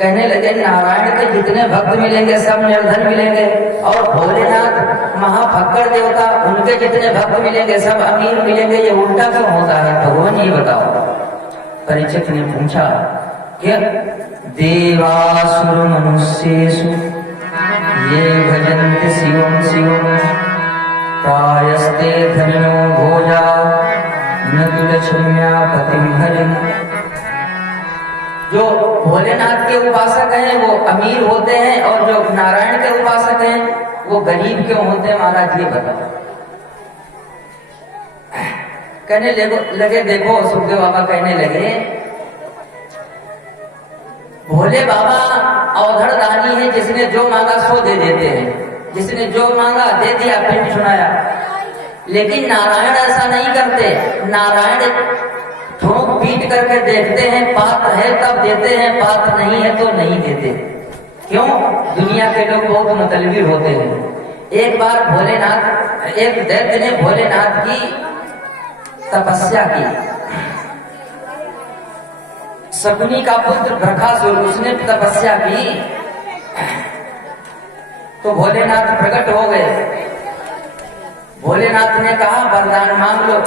कहने लगे नारायण के जितने भक्त मिलेंगे सब निर्धन मिलेंगे, और भोलेनाथ महाफक्कड़ देवता उनके जितने भक्त मिलेंगे सब अमीर मिलेंगे, ये उल्टा क्यों होता है भगवान ये बताओ। परीक्षित ने पूछा क्या देवासुर मनुष्येषु ये भजन्ते शिवं शिवं प्रायस्ते धन्यो भोजा न तुलक्ष्म्या पतिं भजन्। जो भोलेनाथ के उपासक हैं वो अमीर होते हैं, और जो नारायण के उपासक हैं वो गरीब क्यों होते हैं महाराज ये बताओ। कहने लगे देखो सुखदेव बाबा कहने लगे भोले बाबा अवधर दानी है, जिसने जो मांगा सो दे देते हैं, जिसने जो मांगा दे दिया फिर सुनाया। लेकिन नारायण ऐसा नहीं करते, नारायण ठोक पीट करके देखते हैं, पात्र है तब देते हैं, पात्र नहीं है तो नहीं देते। क्यों? दुनिया के लोग बहुत मतलबी होते हैं। एक बार भोलेनाथ एक दैत्य ने भोलेनाथ की तपस्या की, शकुनी का पुत्र बृहस्पति उसने तपस्या की तो भोलेनाथ प्रकट हो गए। भोलेनाथ ने कहा वरदान मांग लो,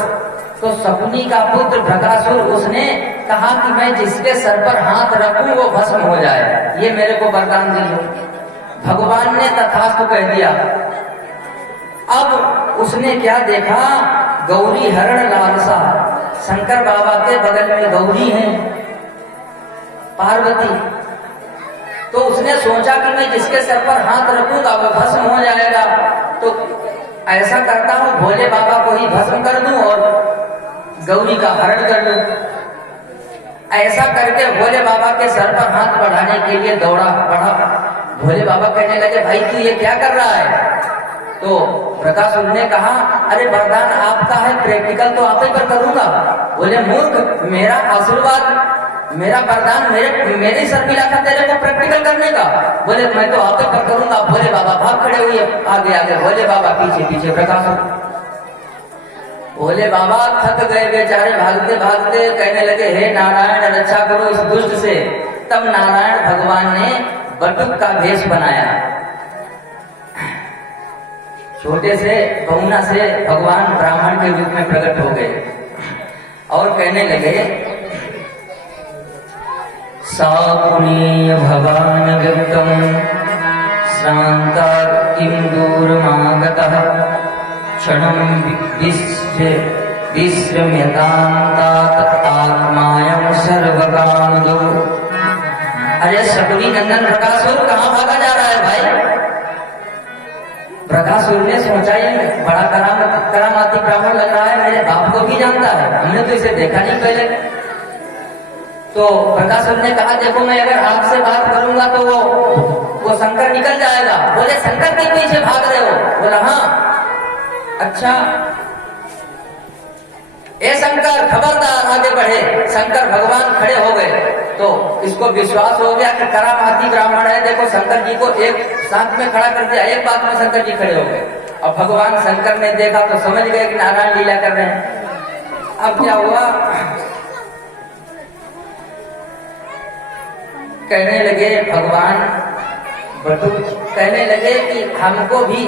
तो शकुनी का पुत्र बृहस्पति उसने कहा कि मैं जिसके सर पर हाथ रखूं वो भस्म हो जाए, ये मेरे को वरदान दे दो। भगवान ने तथास्तु कह दिया। अब उसने क्या देखा, गौरी हरण लालसा, शंकर बाबा के बगल में गौरी है पार्वती, तो उसने सोचा कि मैं जिसके सर पर हाथ रखूंगा वो भस्म हो जाएगा, तो ऐसा करता हूं भोले बाबा को ही भस्म कर दूं और गौरी का हरण कर लूं। ऐसा करके भोले बाबा के सर पर हाथ बढ़ाने के लिए दौड़ा बढ़ा। भोले बाबा कहने लगे भाई तू ये क्या कर रहा है? तो बृहस्पति ने कहा अरे वरदान आपका है, प्रैक्टिकल तो आप ही पर करूंगा। बोले मूर्ख, मेरा आशीर्वाद मेरा वरदान मेरे सर मिला था तेरे को प्रैक्टिकल करने का। बोले मैं तो आप ही पर करूंगा। भोले बाबा भाग खड़े हुए आगे आगे, भोले बाबा पीछे पीछे। बृहस्पति भोले बाबा थक गए बेचारे, भागते भागते कहने लगे हे नारायण रक्षा करो इस दुष्ट से। तब नारायण भगवान ने बटुक का भेष बनाया, छोटे से गौना से भगवान ब्राह्मण के रूप में प्रकट हो गए और कहने लगे सापुनीय भवान व्यक्तम श्रांता किं दूरमागतः क्षणं विश्रम्यतां आत्मायं सर्वकामदो। अरे शकुनी नंदन बृहस्पति कहाँ भागा जा रहा है भाई? बृहस्पति ने सोचा ये बड़ा करामाती ब्राह्मण लग रहा है, मेरे बाप को भी जानता है, हमने तो इसे देखा नहीं पहले। तो बृहस्पति ने कहा देखो मैं अगर आपसे बात करूंगा तो वो शंकर निकल जाएगा। बोले शंकर के पीछे भाग रहे हो? बोला हाँ। अच्छा ए शंकर खबरदार आगे बढ़े। शंकर भगवान खड़े हो गए तो इसको विश्वास हो गया कि करामाती ब्राह्मण है, देखो शंकर जी को एक साथ में खड़ा कर दिया, एक बात में शंकर जी खड़े हो गए। अब भगवान शंकर ने देखा तो समझ गए कि नारायण लीला कर रहे हैं। अब क्या हुआ, कहने लगे भगवान बटुक कहने लगे कि हमको भी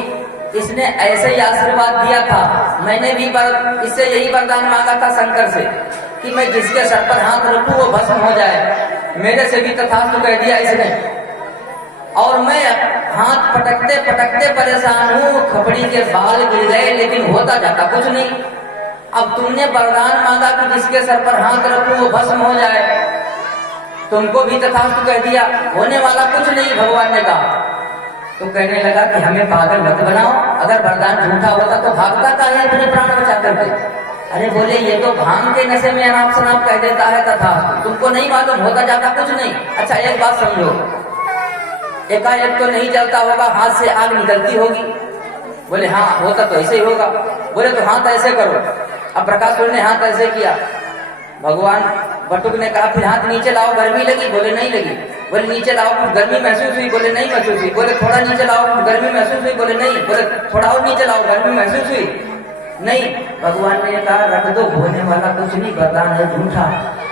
इसने ऐसे ही आशीर्वाद दिया था, मैंने भी इससे यही वरदान मांगा था शंकर से कि मैं जिसके सर पर हाथ रखूं वो भस्म हो जाए। मेरे से भी तथास्तु कह दिया इसने, और मैं हाथ पटकते पटकते परेशान हूँ, खपड़ी के बाल गिर गए लेकिन होता जाता कुछ नहीं। अब तुमने वरदान मांगा कि जिसके सर पर हाथ रखूं वो भस्म हो जाए, तुमको भी तथास्तु कह दिया, होने वाला कुछ नहीं भगवान ने कहा। तो कहने लगा कि हमें पागल मत बनाओ, अगर वरदान झूठा होता तो भागता का है अपने प्राण बचा करके। अरे बोले ये तो भांग के नशे में अनाप शनाप कह देता है तथास्तु, तुमको नहीं मालूम, होता जाता कुछ नहीं। अच्छा एक बात समझो, एकाएक तो नहीं जलता होगा, हाथ से आग निकलती होगी। बोले हाँ होता तो ऐसे ही होगा। बोले तो हाथ ऐसे करो। अब प्रकाश ने हाथ ऐसे किया, भगवान बटुक ने कहा फिर हाथ नीचे लाओ, गर्मी लगी? बोले नहीं लगी। बोले नीचे लाओ, कुछ गर्मी महसूस हुई? बोले नहीं महसूस हुई। बोले थोड़ा नीचे लाओ, कुछ गर्मी महसूस हुई? बोले नहीं। बोले थोड़ा और नीचे लाओ, गर्मी महसूस हुई? नहीं। भगवान ने कहा रख दो, होने वाला कुछ नहीं, वरदान है झूठा।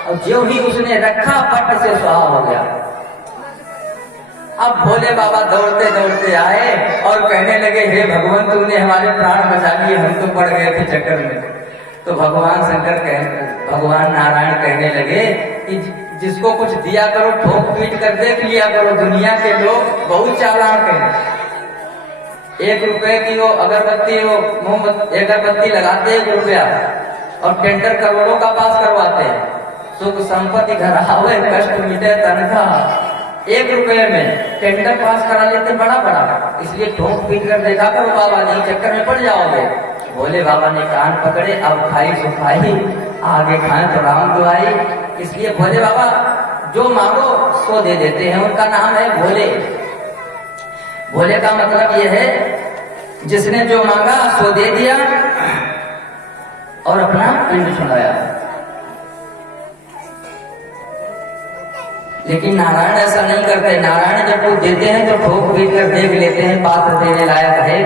और जो ही उसने रखा पट से सुहा हो गया। अब भोले बाबा दौड़ते दौड़ते आए और कहने लगे, हे भगवान तूने हमारे प्राण बचा लिए, हम तो पड़ गए थे चक्कर में। तो भगवान नारायण कहने लगे कि जिसको कुछ दिया करो ठोक पीट कर देख लिया करो, दुनिया के लोग बहुत चालाक हैं। 1 रुपए की वो अगरबत्ती, वो मोमबत्ती अगरबत्ती लगाते 1 रुपया और टेंडर करोड़ों का पास करवाते हैं। सुख संपत्ति घर आवे कष्ट मिटे तनख्वाह, 1 रुपये में टेंडर पास करा लेते बड़ा बड़ा। इसलिए ठोक पीट कर देखा करो बाबा, नहीं चक्कर में पड़ जाओगे। भोले बाबा ने कान पकड़े, अब खाई सो खाई, आगे खाए तो राम दुआई। इसलिए भोले बाबा जो मांगो सो दे देते हैं, उनका नाम है भोले। भोले का मतलब यह है जिसने जो मांगा सो दे दिया और अपना पिंड छुड़ाया। लेकिन नारायण ऐसा नहीं करते। नारायण जब वो देते हैं तो ठोक पीट कर देख लेते हैं पात्र देने लायक है